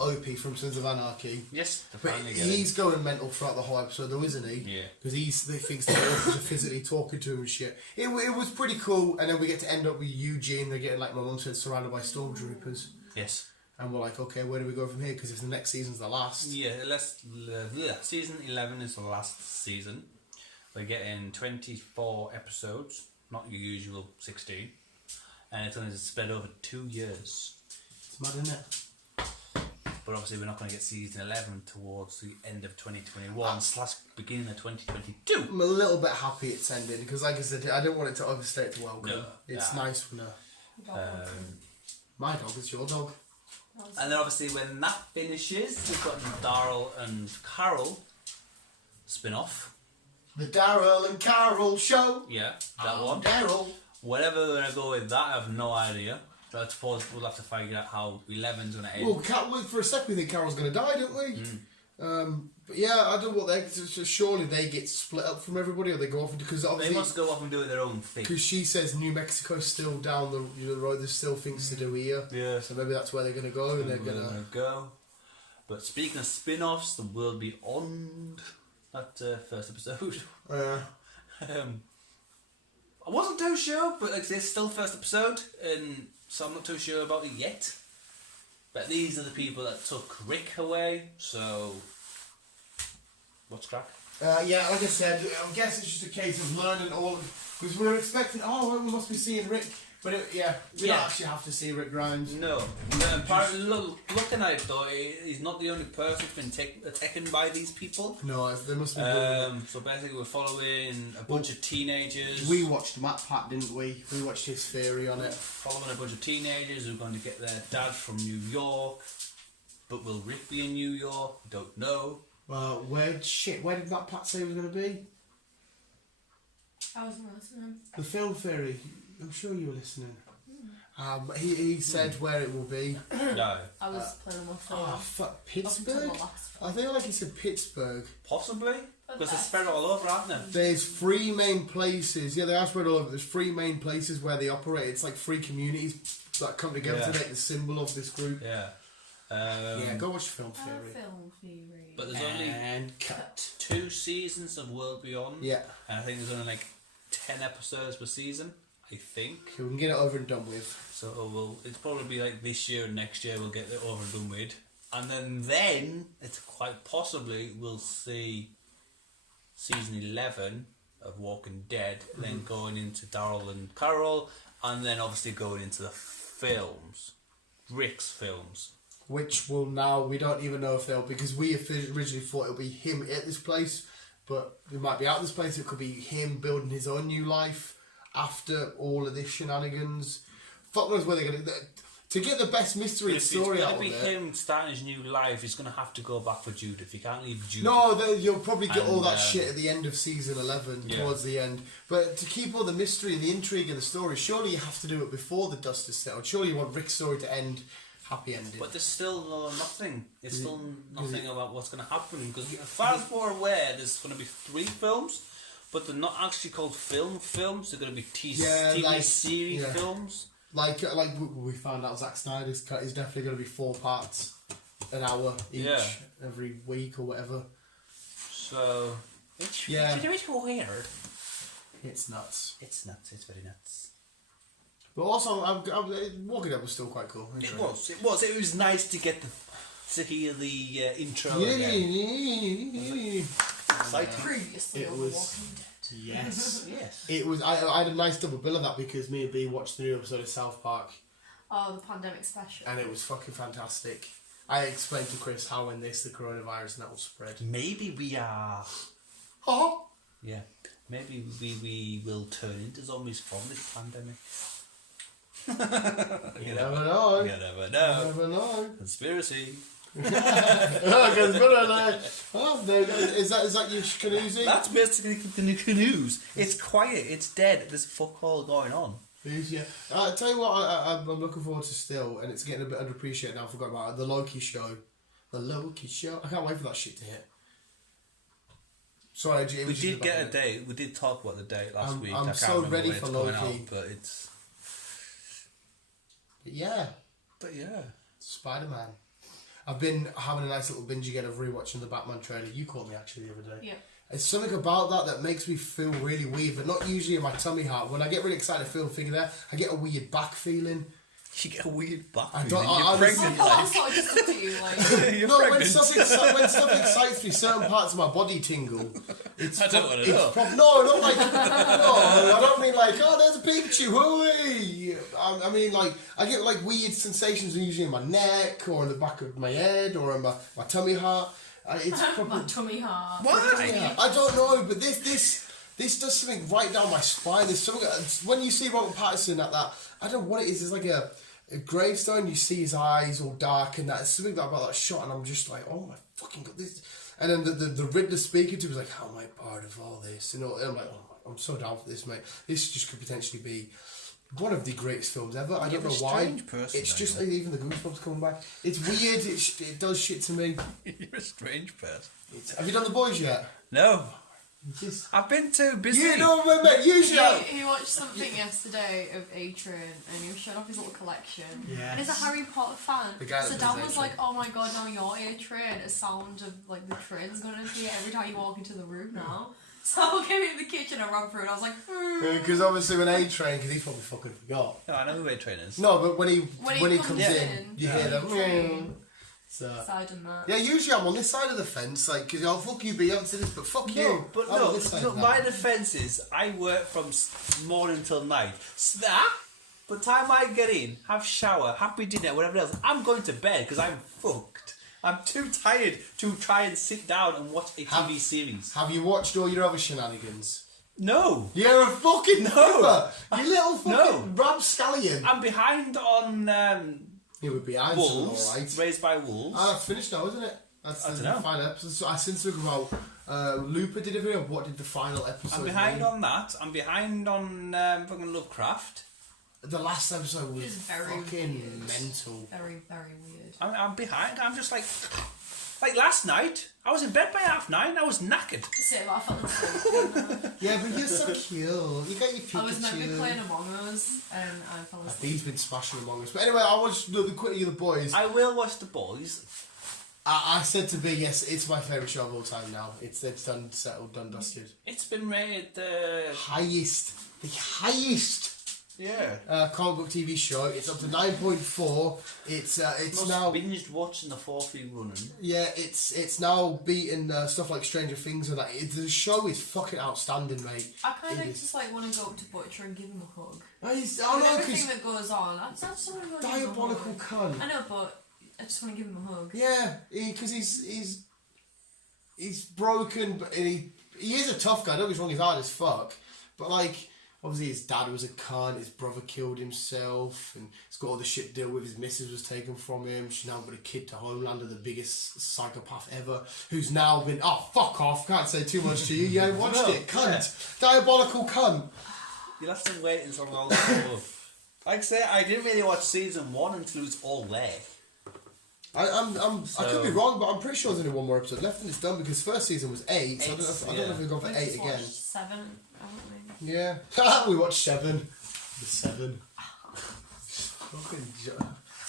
Opie from Sons of Anarchy. Yes, but he's going mental throughout the whole episode, though, isn't he? Yeah. Because they thinks the walkers are physically talking to him and shit. It was pretty cool, and then we get to end up with Eugene. They're getting, like my mum said, surrounded by stormtroopers. Yes. And we're like, okay, where do we go from here? Because if the next season's the last. Yeah, season 11 is the last season. We're getting 24 episodes, not your usual 16. And it's going to spread over 2 years. It's mad, isn't it? But obviously we're not going to get season 11 towards the end of 2021 / beginning of 2022. I'm a little bit happy it's ending, because like I said, I don't want it to overstay its welcome. No, it's nice when my dog is your dog. And then obviously when that finishes, we've got Daryl and Carol spin-off. The Daryl and Carol show. Yeah, that one. Daryl. Whatever they're going to go with that, I have no idea. But I suppose we'll have to figure out how 11's going to end. Well, for a sec we think Carol's going to die, don't we? But yeah, I don't know what surely they get split up from everybody, or they go off because obviously they must go off and do their own thing. Because she says New Mexico's still down the road. There's still things to do here. Yeah. So maybe that's where they're going to go, and they're going to go. But speaking of spin-offs, the world beyond that first episode. I wasn't too sure, but like, it's still first episode, and so I'm not too sure about it yet. But these are the people that took Rick away, so what's crack? Yeah, like I said, I guess it's just a case of learning all, because we were expecting, we must be seeing Rick, but we don't actually have to see Rick Grimes. No. Looking at it though, he's not the only person who's been taken by these people. No, there must be. So basically, we're following a bunch of teenagers. We watched Matt Pat, didn't we? We watched his theory on it. Following a bunch of teenagers who are going to get their dad from New York. But will Rick be in New York? Don't know. Well, where did Matt Pat say he was going to be? I wasn't listening. The film theory. I'm sure you were listening. He said where it will be. No. I was playing on my phone. Oh, fuck. Pittsburgh? I think like he said Pittsburgh. Possibly. Because they're spread all over, aren't they? There's 3 main places. Yeah, they are spread all over. There's 3 main places where they operate. It's like 3 communities that come together to make the symbol of this group. Yeah. Go watch Film Theory. But there's only 2 seasons of World Beyond. Yeah. And I think there's only like 10 episodes per season. I think. Okay, we can get it over and done with. So it's probably be like this year and next year we'll get it over and done with. And then it's quite possibly we'll see season 11 of Walking Dead, then going into Daryl and Carol, and then obviously going into the films. Rick's films. which will now, we don't even know if they'll, because we originally thought it'll be him at this place, but it might be out of this place. It could be him building his own new life after all of this shenanigans. Fuck knows where they're going to get the best mystery story out of it. If it's going to be him starting his new life, he's going to have to go back for Judith. He can't leave Judith. No, you'll probably get all that shit at the end of season 11, towards the end. But to keep all the mystery and the intrigue and the story, surely you have to do it before the dust is settled. Surely you want Rick's story to end happy ending. But there's still nothing. It's still nothing about what's going to happen. Because as far as we're aware, there's going to be 3 films, but they're not actually called films. They're going to be TV series films. Like we found out, Zack Snyder's cut is definitely going to be 4 parts, an hour each, every week or whatever. So it's weird. It's nuts. It's nuts. It's very nuts. But also, Walking Dead was still quite cool. It was. It was nice to get to hear the intro again. Previously on Walking Dead. Yes. Yes. It was. I had a nice double bill of that because me and B watched the new episode of South Park. Oh, the pandemic special. And it was fucking fantastic. I explained to Chris how in this the coronavirus and that will spread. Maybe we are. Oh. Yeah. Maybe we will turn into zombies from this pandemic. You never know. You never know. You never know. Conspiracy. Is that your canoezy? That's basically the new canoes. It's quiet. It's dead. There's fuck all going on. Yeah. I'll tell you what I'm looking forward to still, and it's getting a bit underappreciated now. I forgot about it. The Loki show. The Loki show. I can't wait for that shit to hit. Sorry, we did get a date. We did talk about the date last week. I'm I can't so remember ready when for it's going Loki. out, but it's. But yeah. Spider-Man. I've been having a nice little binge again of rewatching the Batman trailer. You called me actually the other day. Yeah. It's something about that makes me feel really weird, but not usually in my tummy heart. When I get really excited to figure there, I get a weird back feeling. You get a weird back I feeling. don't- You're I- pregnant, I like. thought I just looked at you like. You're No, pregnant. when stuff excites me, certain parts of my body tingle. It's I don't want to know. No, not like. No, I don't mean like, oh, there's a Pikachu, hooey! I mean, like, I get like weird sensations usually in my neck or in the back of my head or in my tummy heart. It's My probably. tummy heart. Yeah, I don't know, but this does something right down my spine. There's something when you see Robert Pattinson at that. I don't know what it is. It's like a gravestone. You see his eyes all dark and that. It's something about that shot, and I'm just like, oh my fucking god, this. And then the Riddler speaking to me was like, how am I part of all this? And I'm like, oh, I'm so down for this, mate. This just could potentially be one of the greatest films ever. I don't know why. Person, it's just like even the goosebumps coming back. It's weird. It does shit to me. You're a strange person. Have you done The Boys yet? No. Just, I've been too busy. you know, mate, usually. He watched something yesterday of A-Train and he was showing off his little collection. Yes. And he's a Harry Potter fan. The guy that So does Dad was A-Train. like, oh my god, now you're A-Train. A sound of like the train's going to appear every time you walk into the room now. So I came in the kitchen and ran through and I was like, Because obviously when A-Train, because he's probably fucking forgot. No, I know who A-Train is. No, but when he When he comes comes in, in, you hear them. A-Train. So side and that. yeah, usually I'm on this side of the fence, like, because I'll fuck you, be up to this, but fuck you. But I'm no, on this side look, now. my defence is I work from morning till night. That, by the time I get in, have shower, happy dinner, whatever else, I'm going to bed because I'm fucked. I'm too tired to try and sit down and watch a TV series. Have you watched all your other shenanigans? No. You're a fucking no. You little fucking No. rapscallion. I'm behind on It would be Wolves, alright. Raised by Wolves. That's finished now, isn't it? That's I the dunno. final episode. So I since talk about Looper did a video of what did the final episode I'm behind mean. on that. I'm behind on fucking Lovecraft. The last episode was It's very fucking weird. mental. Very, very weird. I'm behind. I'm just like last night. I was in bed by 9:30. I was knackered. That's it, but I fell asleep. Yeah, but you're so cute. You got your Pikachu. I was maybe playing Among Us and I fell asleep. He's been smashing Among Us. But anyway, I watched the quickly the boys. I will watch The Boys. I said to B, yes, it's my favourite show of all time now. It's done, settled, done, dusted. It's been rated The highest yeah. comic book TV show. It's up to 9.4. It's Most now binged watching the 4th week running. yeah, it's now beaten stuff like Stranger Things and that. The show is fucking outstanding, mate. I kind It of is. just like want to go up to Butcher and give him a hug. I With know everything because that goes on, I just want to go and give him a diabolical hug. cunt. I know, but I just want to give him a hug. Yeah, because he's broken, but he is a tough guy. Don't get me wrong, he's hard as fuck. But like, obviously his dad was a cunt. His brother killed himself, and he's got all the shit to deal with. His missus was taken from him. She's now got a kid to Homelander, the biggest psychopath ever, who's now been fuck off. Can't say too much to you. You ain't watched it, cunt, diabolical cunt. You'll have to wait until all that's over. Like I say, I didn't really watch season 1 until it's all there. I could be wrong, but I'm pretty sure there's only one more episode left and it's done because first season was 8. So I don't know if we've gone for 8 just again. watched 7, haven't we? Yeah, we watched 7. The 7.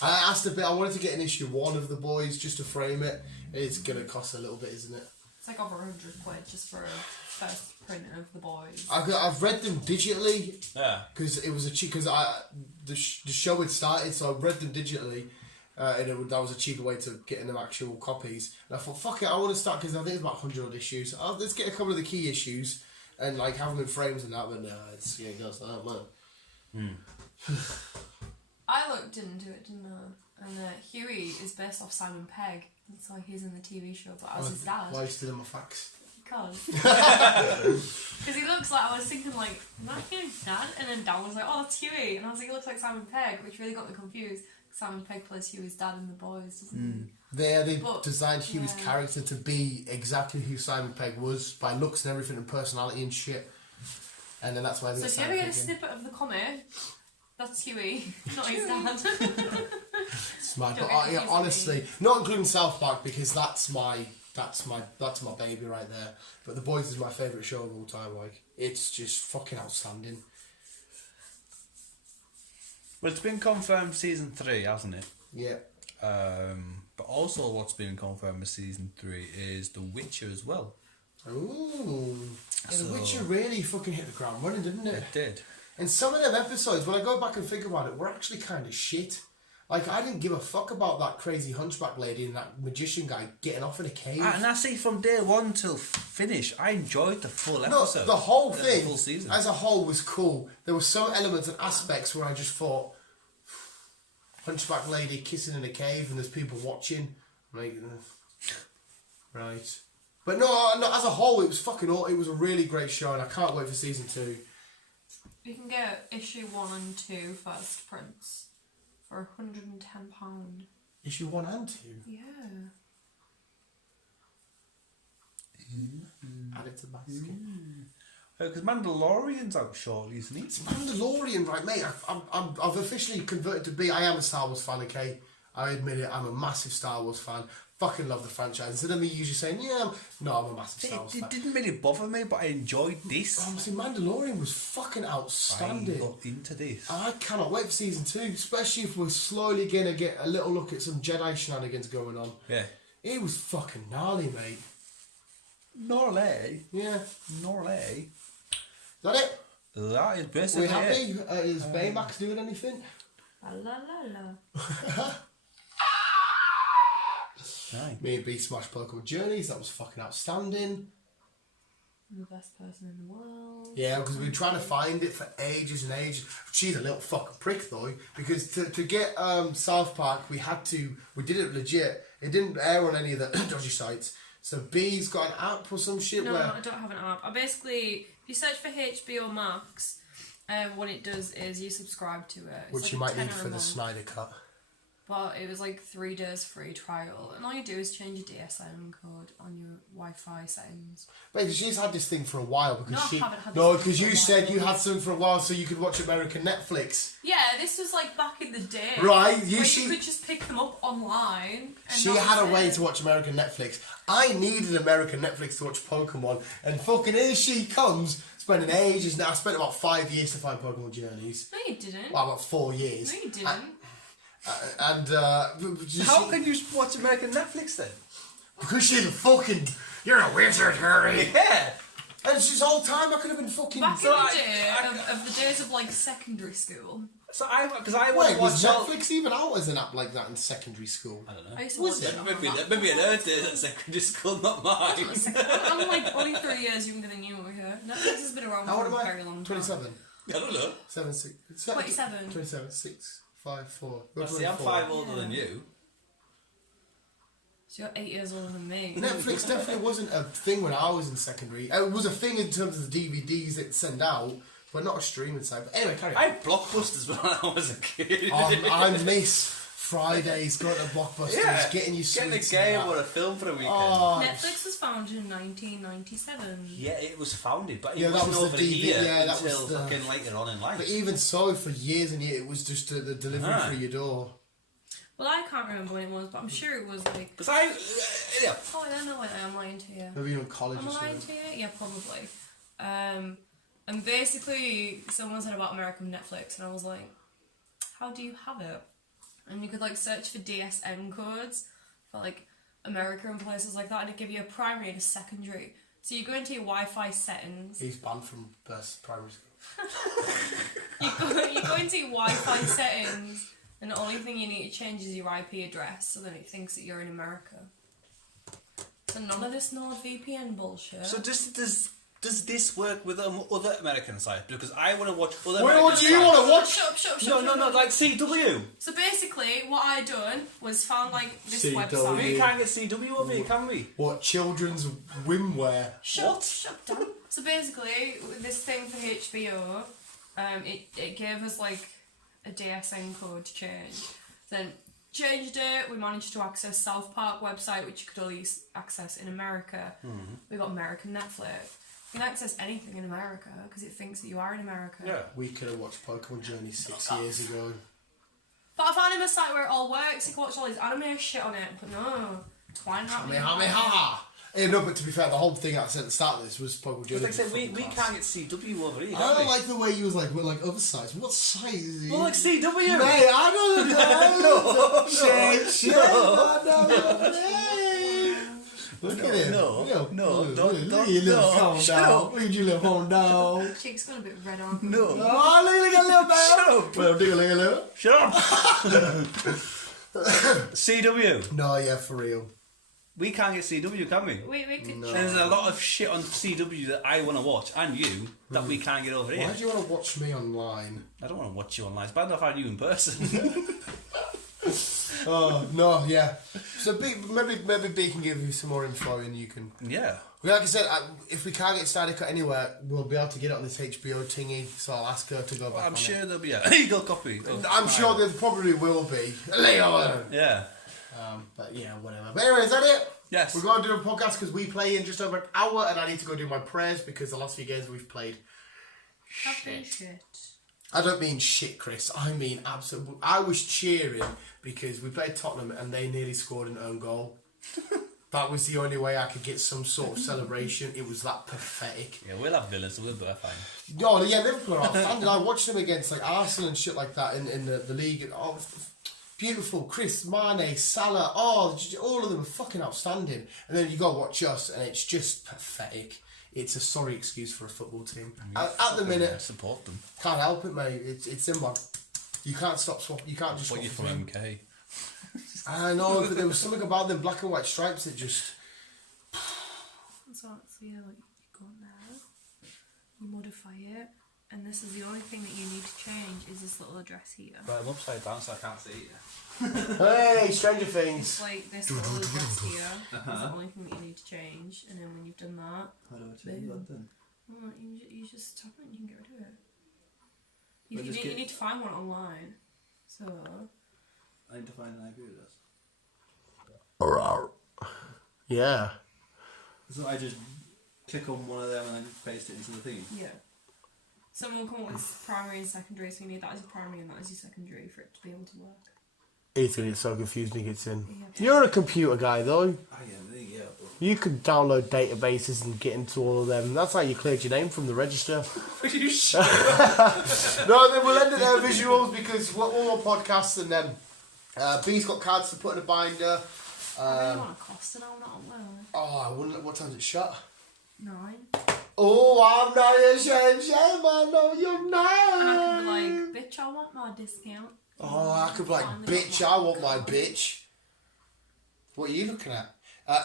I asked a bit. I wanted to get an issue 1 of The Boys just to frame it. It's gonna cost a little bit, isn't it? It's like over 100 quid just for a first print of The Boys. I've read them digitally. Yeah. Because it was a cheap. Because the show had started, so I read them digitally. And that was a cheaper way to getting them actual copies. And I thought, fuck it, I want to start because I think it's about 100 odd issues. Let's get a couple of the key issues and like have them in frames and that. But no, it goes like that, man. I looked into it, didn't I? And Huey is based off Simon Pegg. That's why he's in the TV show, but as his dad. Why are you stealing my facts? Because he looks like, I was thinking like, am that Huey's dad? And then Dan was like, oh, that's Huey. And I was like, he looks like Simon Pegg, which really got me confused. Simon Pegg plays Huey's dad in The Boys, doesn't he? They designed Huey's character to be exactly who Simon Pegg was by looks and everything and personality and shit. And then that's why. So if you ever get a snippet of the comic, that's Huey, not his dad. Smart, but honestly, not including South Park because that's my baby right there. But The Boys is my favourite show of all time. Like, it's just fucking outstanding. Well, it's been confirmed season 3, hasn't it? Yeah. But also what's been confirmed with season 3 is The Witcher as well. Ooh. Yeah, The Witcher really fucking hit the ground running, didn't it? It did. And some of them episodes, when I go back and think about it, were actually kind of shit. Like, I didn't give a fuck about that crazy hunchback lady and that magician guy getting off in a cave. And I see from day 1 till finish, I enjoyed the full episode. No, the whole thing, the full season. as a whole, was cool. There were some elements and aspects where I just thought, hunchback lady kissing in a cave and there's people watching. Like, right. But no, as a whole, it was fucking it was a really great show and I can't wait for season 2. You can get issue 1 and 2 first prints for £110. Issue 1 and 2? Yeah. Add it to the basket. Because Mandalorian's out shortly, isn't he? It's Mandalorian, right, mate? I've officially converted to be. I am a Star Wars fan, okay? I admit it. I'm a massive Star Wars fan. Fucking love the franchise. Instead of me usually saying, I'm a massive Star Wars fan. It didn't really bother me, but I enjoyed this. Honestly, Mandalorian was fucking outstanding. I got into this. I cannot wait for season 2, especially if we're slowly going to get a little look at some Jedi shenanigans going on. Yeah. It was fucking gnarly, mate. Gnarly. Yeah. Gnarly. Is that it? That is Are basically we happy? it. Is Baymax doing anything? La la la. Aye. Me and B smashed Pokemon Journeys. That was fucking outstanding. I'm the best person in the world. Yeah, because we've been trying to find it for ages and ages. She's a little fucking prick though, because to get South Park, we did it legit. It didn't air on any of the dodgy sites. So B's got an app or some shit No, where... I don't have an app. I basically, if you search for HBO Max, what it does is you subscribe to it. It's Which like you a might need tenner for a the month. Snyder Cut. But it was like 3 days free trial, and all you do is change your DSM code on your Wi-Fi settings. But she's had this thing for a while because No, I she... haven't had this No, thing because for a you said while. you had something for a while so you could watch American Netflix. Yeah, this was like back in the day. Right, where you could just pick them up online. And She that had was a way it. to watch American Netflix. I needed American Netflix to watch Pokemon, and fucking here she comes, spending ages now. I spent about 5 years to find Pokemon Journeys. No, you didn't. Well, about 4 years. No, you didn't. How can you watch American Netflix then? Because she's a fucking... You're a wizard, Harry. Yeah. And it's this whole time I could have been fucking... Back in the day of the days of like secondary school. So I Wait, was watch all... Netflix even out as an app like that in secondary school? I don't know. I used to Was watch it? on my Maybe an Earth Day at secondary school, not mine. I'm like only 3 years younger than you over here. Netflix has been around How old for am a I? very long time. 27. I don't know. 7, 6... 27. 27, 6, 5, 4. See, I'm 5 older than you. So you're 8 years older than me. Netflix definitely wasn't a thing when I was in secondary. It was a thing in terms of the DVDs it send out, but not a streaming site. But anyway, carry on. I had Blockbusters when I was a kid. I miss Fridays, going to Blockbusters, getting your getting a sweets game and or that. a film for a weekend. Oh, Netflix was founded in 1997. Yeah, it was founded, but it Yeah, that wasn't was the over DVD, here yeah, that until was the- fucking later on in life. but even so, for years and years, it was just the delivery through your door. Well, I can't remember when it was, but I'm sure it was like. Because I... yeah. Oh, I don't know whether I'm lying to you. Maybe in college Am or I lying something. to you? Yeah, probably. And basically, someone said about American Netflix, and I was like, how do you have it? And you could like search for DSM codes for like America and places like that, and it'd give you a primary and a secondary. So you go into your Wi-Fi settings. He's banned from primary school. You go into your Wi-Fi settings, and the only thing you need to change is your IP address, so then it thinks that you're in America. So none of this NordVPN bullshit. So does this work with other American sites? Because I want to watch other What American do you sites. want to watch? Shut up, No, like CW. So basically, what I done was found like this CW. We website. can't get CW over here, can we? What children's swimwear? Shut down. So basically, with this thing for HBO, it gave us like a DSN code to change. Then changed it. We managed to access South Park website, which you could only access in America. We got American Netflix. You can access anything in America because it thinks that you are in America. Yeah. We could have watched Pokemon Journey 6 years ago. But I found him a site where it all works. You can watch all these anime shit on it. But no, why not? Hey, no, but to be fair, the whole thing I said at the start of this was Pokemon Journey. Like I said, we can't get CW over here, I can don't we? like the way you was like, we're like other sites. What site is it? Well, like CW. Mate, I don't know. Shit. Look at him. No, Look don't, at your little no, calm shut down. up. Look at your little calm down. Cheeks got a bit red on. No. Oh, look at a little bit. Shut up. Well, dig a little. Shut up. CW. No, yeah, for real. We can't get CW, can we? We could No. try. There's a lot of shit on CW that I want to watch, and you, that we can't get over here. Why do you want to watch me online? I don't want to watch you online. It's bad enough I find you in person. Oh, no, yeah. So maybe B can give you some more info and you can... Yeah. Like I said, if we can't get Static Cut anywhere, we'll be able to get it on this HBO thingy, so I'll ask her to go back I'm on sure it. there'll be a legal copy. I'm sure there probably will be. Legal. Yeah. But yeah, whatever. But anyway, is that it? Yes. We're going to do a podcast because we play in just over an hour and I need to go do my prayers because the last few games we've played... Shit. I don't mean shit, Chris. I mean absolute. I was cheering because we played Tottenham and they nearly scored an own goal. That was the only way I could get some sort of celebration. It was that pathetic. Yeah, we'll have Villa, so we'll be fine. Oh yeah, Liverpool are outstanding. I watched them against like Arsenal and shit like that in the league. And, oh, beautiful. Chris, Mane, Salah. Oh, all of them are fucking outstanding. And then you go watch us, and it's just pathetic. It's a sorry excuse for a football team. At the minute, Support them. can't help it, mate. It's in one. You can't stop swap. You can't just swap. What you from between. MK? I know, but there was something about them black and white stripes that just. So yeah, like you go on there, you modify it, and this is the only thing that you need to change is this little address here. Right, I'm upside down, so I can't see it. Hey, Stranger It's Things. like this little address here is the only thing that you need to change, and then when you've done that, How do I change that then? well, you just tap it and you can get rid of it. You, Well, you, just need, get- you need to find one online. So I need to find an IP address. Yeah. So I just click on one of them and then paste it into the thing. yeah, someone will come up with primary and secondary. So you need that as your primary and that as your secondary for it to be able to work. Ethan gets so confused when he gets in. Yeah. You're a computer guy, though. I am, yeah, but... You could download databases and get into all of them. That's how you cleared your name from the register. Are you sure? No, then we'll end it there, visuals, because we're all more podcasts and then B's got cards to put in a binder. I really want a Costa now, not on loan. Oh, I wouldn't. What time's it shut? 9. Oh, I'm not ashamed, I know your And I can name. be like, bitch, I want my discount. Oh, I could be like, Finally bitch, got I want my bitch. What are you looking at?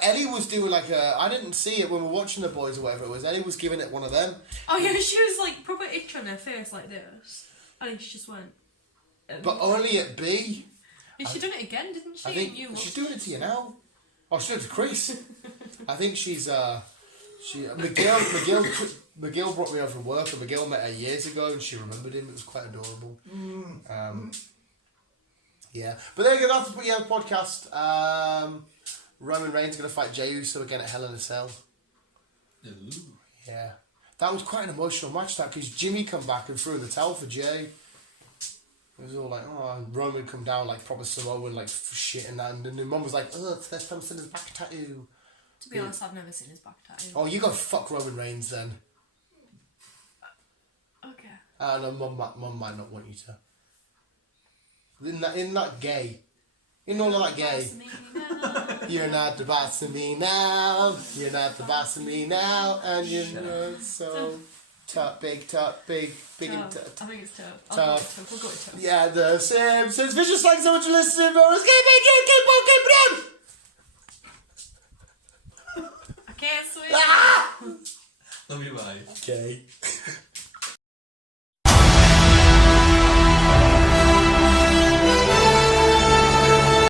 Eddie was doing like a... I didn't see it when we were watching The Boys or whatever it was. Eddie was giving it one of them. Oh yeah, she was like proper itch on her face like this. And she just went. But only at B. And she done it again, didn't she? I think You she's watched doing it to you now. Oh, she looks Crease. I think she's McGill brought me over from work, and McGill met her years ago, and she remembered him. It was quite adorable. Yeah, but there you go. That's the podcast. Roman Reigns going to fight Jey Uso again at Hell in a Cell. Ooh. Yeah, that was quite an emotional match. That because Jimmy come back and threw the towel for Jey. It was all like, oh, and Roman come down like proper Samoan, like shit and that, and then Mum was like, oh, it's the first time I've seen his back tattoo. To be honest, I've never seen his back tattoo. Oh, you go fuck Roman Reigns then. Okay. No, Mum might not want you to. In that gay. In all of that gay. You're not the boss of me now. You're not the boss of me now. And you're not so tough, big, Tough. and I think it's tough. Tough. We'll go with tough. Yeah, the Simpsons. Vicious, thanks so much for listening. Bonus, keep it. Okay, sweet. Love you, bye. Okay.